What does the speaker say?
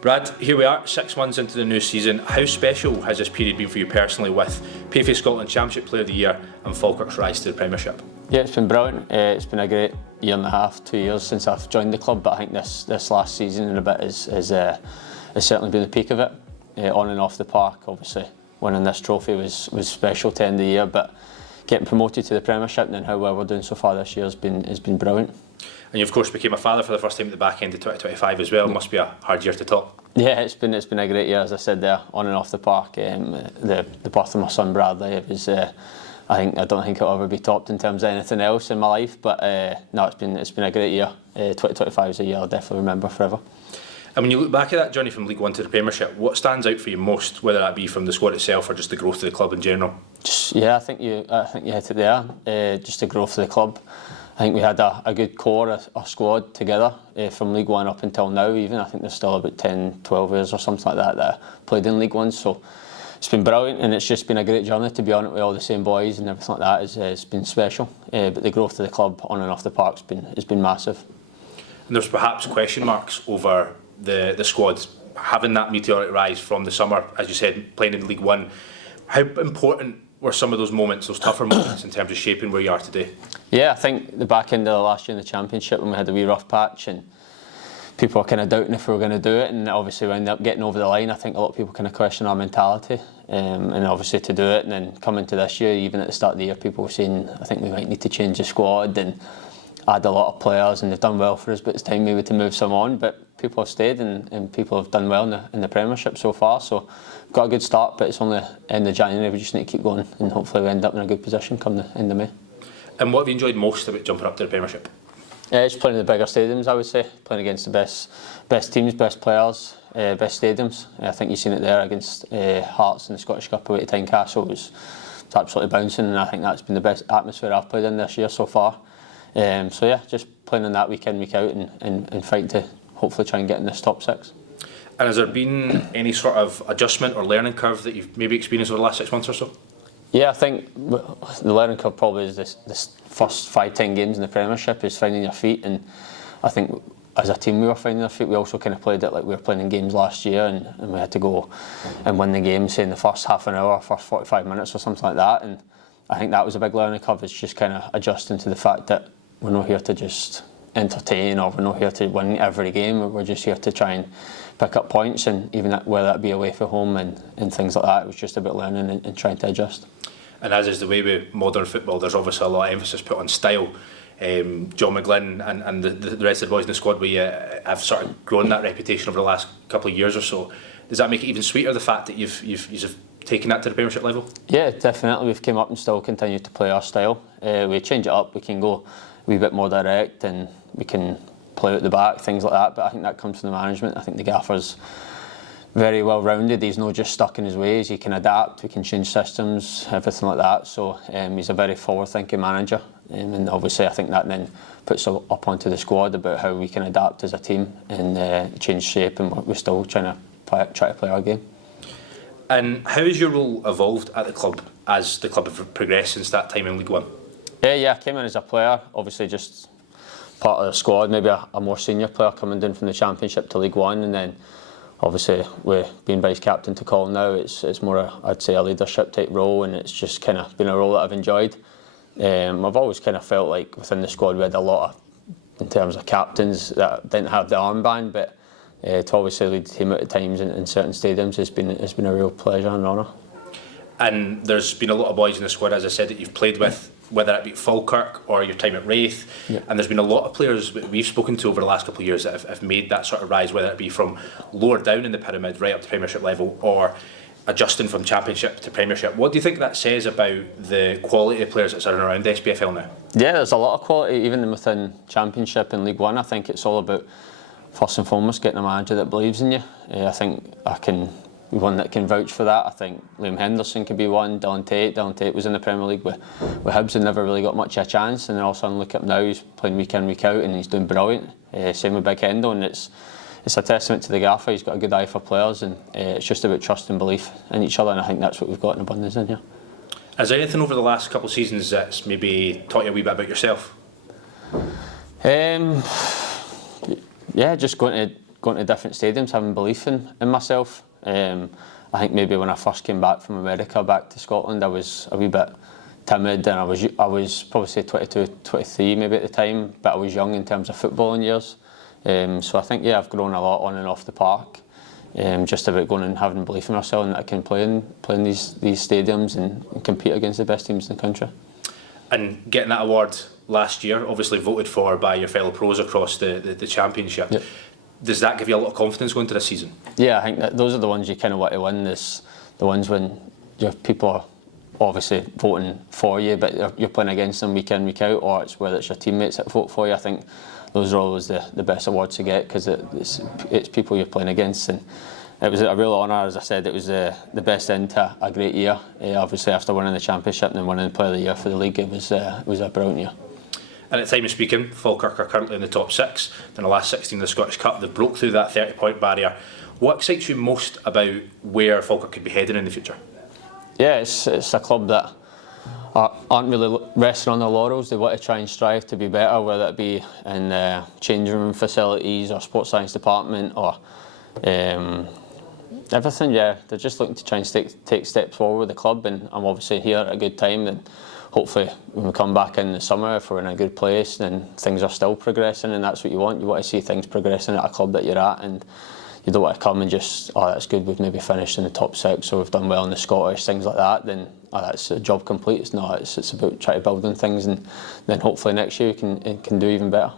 Brad, here we are, 6 months into the new season. How special has this period been for you personally with PFA Scotland Championship Player of the Year and Falkirk's rise to the Premiership? Yeah, it's been brilliant. It's been a great year and a half, 2 years since I've joined the club, but I think this last season and a bit has certainly been the peak of it. On and off the park, obviously, winning this trophy was special to end the year, but getting promoted to the Premiership and then how well we're doing so far this year has been brilliant. And you of course became a father for the first time at the back end of 2025 as well. It must be a hard year to top. Yeah, it's been a great year, as I said there, on and off the park. The birth of my son Bradley, it was I don't think it'll ever be topped in terms of anything else in my life. But no, it's been a great year. 2025 is a year I'll definitely remember forever. And when you look back at that journey from League One to the Premiership, what stands out for you most, whether that be from the squad itself or just the growth of the club in general? I think you hit it there. Just the growth of the club. I think we had a good core, a squad together from League One up until now. Even I think there's still about 10, 12 years or something like that played in League One. So it's been brilliant, and it's just been a great journey to be on it with all the same boys and everything like that. It's been special. But the growth of the club on and off the park has been massive. And there's perhaps question marks over the squad having that meteoric rise from the summer, as you said, playing in League One. How important were some of those moments, those tougher moments, in terms of shaping where you are today? Yeah, I think the back end of the last year in the Championship, when we had a wee rough patch and people were kind of doubting if we were going to do it, and obviously we ended up getting over the line. I think a lot of people kind of question our mentality, and obviously to do it, and then coming to this year, even at the start of the year, people were saying I think we might need to change the squad and add a lot of players, and they've done well for us, but it's time maybe to move some on. But people have stayed, and people have done well in the Premiership so far. So we've got a good start, but it's only end of January. We just need to keep going, and hopefully we end up in a good position come the end of May. And what have you enjoyed most about jumping up to the Premiership? It's playing in the bigger stadiums, I would say. Playing against the best teams, best players, best stadiums. I think you've seen it there against Hearts in the Scottish Cup away to Tynecastle. It's absolutely bouncing, and I think that's been the best atmosphere I've played in this year so far. So yeah, just playing in that week in, week out, and fighting to hopefully try and get in this top 6. And has there been any sort of adjustment or learning curve that you've maybe experienced over the last 6 months or so? Yeah, I think the learning curve probably is this first 5-10 games in the Premiership is finding your feet, and I think as a team we were finding our feet. We also kind of played it like we were playing in games last year, and we had to go and win the game, say in the first half an hour, first 45 minutes or something like that. And I think that was a big learning curve. It's just kind of adjusting to the fact that we're not here to just entertain, or we're not here to win every game. We're just here to try and pick up points, and even whether that be away from home and things like that. It was just about learning and trying to adjust. And as is the way with modern football, there's obviously a lot of emphasis put on style. John McGlynn and the rest of the boys in the squad, we have sort of grown that reputation over the last couple of years or so. Does that make it even sweeter, the fact that you've taken that to the Premiership level? Yeah, definitely. We've come up and still continue to play our style. We change it up. We can go a wee bit more direct, and we can play out the back, things like that. But I think that comes from the management. I think the gaffer's very well rounded. He's not just stuck in his ways. He can adapt. We can change systems, everything like that. So he's a very forward-thinking manager, and obviously I think that then puts up onto the squad about how we can adapt as a team and change shape. And we're still trying to try to play our game. And how has your role evolved at the club as the club have progressed since that time in League One? Yeah, I came in as a player, obviously just part of the squad, maybe a more senior player coming down from the Championship to League One, and then obviously with being vice captain to Colin now, it's more I'd say a leadership type role, and it's just kind of been a role that I've enjoyed. I've always kind of felt like within the squad we had a lot of, in terms of captains, that didn't have the armband, but to obviously lead the team at times in certain stadiums has been a real pleasure and honour. And there's been a lot of boys in the squad, as I said, that you've played with, whether it be Falkirk or your time at Wraith. Yeah. And there's been a lot of players we've spoken to over the last couple of years that have made that sort of rise, whether it be from lower down in the pyramid right up to Premiership level, or adjusting from Championship to Premiership. What do you think that says about the quality of players that's around SPFL now? Yeah, there's a lot of quality even within Championship and League One. I think it's all about, first and foremost, getting a manager that believes in you. I think I can be one that can vouch for that. I think Liam Henderson could be one. Dylan Tate was in the Premier League with Hibs and never really got much of a chance, and then all of a sudden look at him now, he's playing week in, week out, and he's doing brilliant. Same with Big Hendo, and it's a testament to the gaffer. He's got a good eye for players, and it's just about trust and belief in each other, and I think that's what we've got in abundance in here. Is there anything over the last couple of seasons that's maybe taught you a wee bit about yourself? Yeah, just going to different stadiums, having belief in myself. I think maybe when I first came back from America back to Scotland, I was a wee bit timid, and I was probably say 22, 23 maybe at the time, but I was young in terms of footballing years. So I think, yeah, I've grown a lot on and off the park. Just about going and having belief in myself and that I can play in these stadiums and compete against the best teams in the country. And getting that award last year, obviously voted for by your fellow pros across the championship. Yep. Does that give you a lot of confidence going into this season? Yeah, I think that those are the ones you kind of want to win. The ones when your people are obviously voting for you, but you're playing against them week in, week out, or it's whether it's your teammates that vote for you. I think those are always the best awards to get, because it's people you're playing against. And it was a real honour. As I said, it was the best end to a great year. Obviously, after winning the championship and then winning the Player of the Year for the league, it was a brilliant year. And at the time of speaking, Falkirk are currently in the top 6. In the last 16 of the Scottish Cup, they've broke through that 30-point barrier. What excites you most about where Falkirk could be heading in the future? Yeah, it's a club that aren't really resting on their laurels. They want to try and strive to be better, whether it be in changing room facilities or sports science department or everything. Yeah, they're just looking to try and take steps forward with the club, and I'm obviously here at a good time. And hopefully when we come back in the summer, if we're in a good place, then things are still progressing, and that's what you want. You want to see things progressing at a club that you're at, and you don't want to come and just, oh, that's good, we've maybe finished in the top 6 or we've done well in the Scottish, things like that, then that's a job complete. It's not, it's about trying to build on things, and then hopefully next year you can do even better.